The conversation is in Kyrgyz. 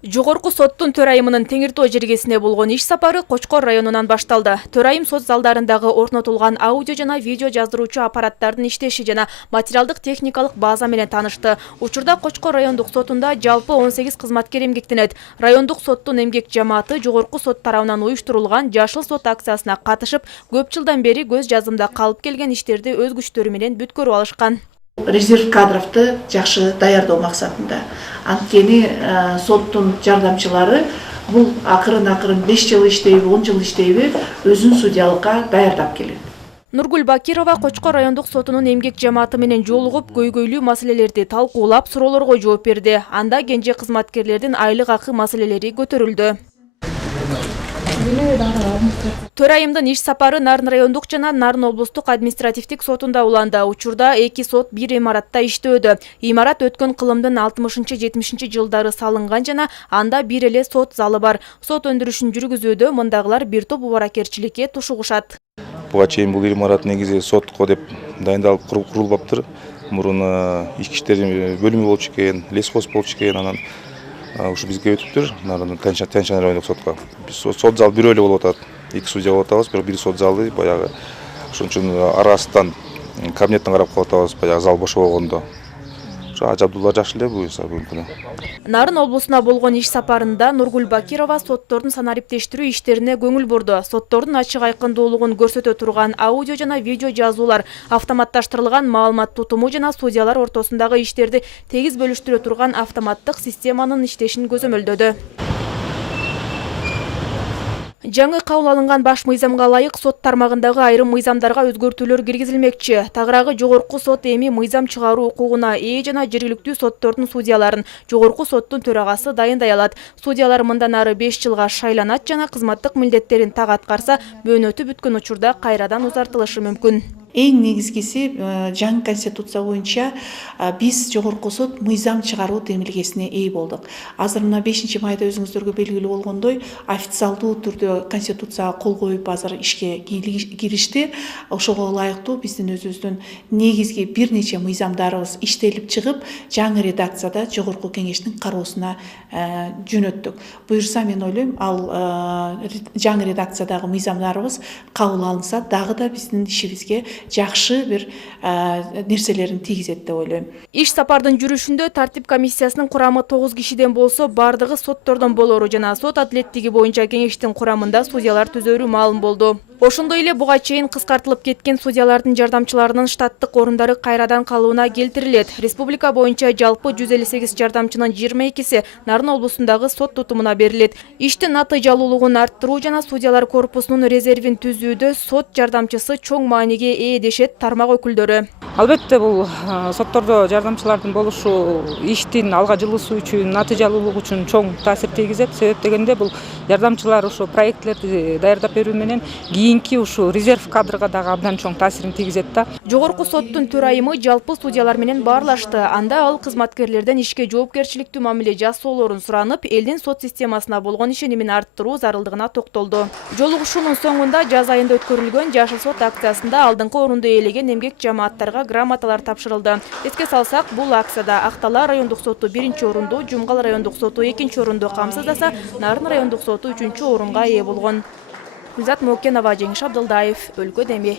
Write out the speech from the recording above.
Жогорку соттун төрайымынын Теңиртоо жергесине болгон иш сапары Кочкор районунан башталды. Төрайым сот залдарындагы орнотулган аудио жана видео жаздыруучу аппараттардын иштеши жана материалдык техникалык база менен таанышты. Учурда Кочкор райондук сотунда жалпы 18 кызматкер эмгектенет. Райондук соттун эмгек жамааты Жогорку сот тарабынан уюштурулган Жашыл сот акциясына катышып, көп жылдан бери көз жазымда калып келген иштерди өз күчтөрү менен бүткөрүп алышкан. Резерв кадровду жакшы даярдоо максатында. Анткени соттун жардамчылары бул акырын 5 жыл иштейби, 10 жыл иштейби өзүн судьялыкка даярдап келет. Нургүл Бакирова Кочкор райондук сотунун эмгек жамааты менен жолугуп, көйгөйлүү маселелерди талкуулап, суроолорго жооп берди. Анда кенже кызматкерлердин айлык акы маселелери көтөрүлдү. Төрайымдын иш сапары Нарын райондук жана Нарын облустук административдик сотунда уланды. Учурда 2 сот бир имаратта иштөөдө. Имарат өткөн кылымдын 60-70 жылдары салынган жана анда бир эле сот залы бар. Сот өндүрүшүн жүргүзүүдө мындагылар бир топ убаракерчиликке тушугушат. Буга чейин бул имарат негизи сотко деп дайындалып курулбаптыр. Мурун ички иштер бөлүмү болчу экен, лесхоз болчу экен, анан ушу бизге өтүптүр. Нарын Тянь-Шань райондук сотко. Биз сот зал бирөө эле болуп атат. 2 судья болуп атабыз, бирок бир сот залы баягы ошон үчүн арасынан кабинеттен карап калып атабыз, баягы зал бош болгондо. Ажабдуулар жакшы эле буюрса мүмкүн. Нарын облусуна болгон иш сапарында Нургүл Бакирова соттордун санариптештирүү иштерине көңүл бурду. Соттордун ачык айкындуулугун көрсөтө турган аудио жана видео жазуулар, автоматташтырылган маалымат тутуму жана судьялар ортосундагы иштерди тегиз бөлүштүрө турган автоматтык системанын иштешин көзөмөлдөдү. Жаңы кабыл алынган баш мыйзамга ылайык сот тармагындагы айрым мыйзамдарга өзгөртүүлөр киргизилмекчи. Тагыраагы Жогорку сот эми мыйзам чыгаруу укугуна ээ жана жергиликтүү соттордун судьяларын Жогорку соттун төрагасы дайындай алат. Судьялар мындан ары 5 жылга шайланат жана кызматтык милдеттерин так аткарса, мөөнөтү бүткөн учурда кайрадан узартылышы мүмкүн. Эң негизгиси жаңы конституция боюнча биз Жогорку сот мыйзам чыгаруу демилгесине ээ болдук. Азыр мына 5 майда өзүңүздөргө белгилүү болгондой, официалдуу түрдө конституцияга кол коюп азыр ишке киришти. Ошого ылайыктуу биздин өзүбүздүн негизги бир нече мыйзамдарыбыз иштелип чыгып, жаңы редакцияда Жогорку кеңештин кароосуна жөнөттүк. Буюрса мен ойлойм, ал жаңы редакциядагы мыйзамдарыбыз кабыл алынса, дагы да биздин ишибизге жакшы бир нерселерин тийгизет деп ойлойм. Иш сапардын жүрүшүндө тартип комиссиясынын курамы 9 кишиден болсо, бардыгы соттордон болору жана сот адилеттиги боюнча кеңештин курамында судьялар түзөрү маалым болду. Ошондой эле буга чейин кыскартылып кеткен судьялардын жардамчыларынын штаттык орундары кайрадан калыбына келтирилет. Республика боюнча жалпы 158 жардамчынын 22си Нарын облусундагы сот тутумуна берилет. Иштин натыйжалуулугун арттыруу жана судьялар корпусунун резервин түзүүдө сот жардамчысы чоң мааниге ээ дешет тармак өкүлдөрү. Албетте бул соттордо жардамчылардын болушу иштин алга жылуусу үчүн, натыйжалуулугу үчүн чоң таасир тийгизет. Себеп дегенде бул жардамчылар ушу проектлерди даярдап берүү менен кийинки ушу резерв кадрга дагы абдан чоң таасирин тийгизет да. Жогорку соттун төрайымы жалпы судьялар менен баарлашты. Анда ал кызматкерлерден ишке жоопкерчиликтүү мамиле жасоолорун суранып, элдин сот системасына болгон ишенимин арттыруу зарылдыгына токтолду. Жолугушуунун соңунда жаз айында өткөрүлгөн Жашыл сот акциясында алдыңкы орунду ээлеген эмгек жамааттарга грамоталар тапшырылды. Эске салсак, бул акцияда Актала райондук соту 1-орунду, Жумгал райондук соту 2-орунду камсыздаса, Нарын райондук соту 3-орунга ээ болгон. Гүлзат Мокенова, Жеңиш Абдылдаев, Өлкө Деми.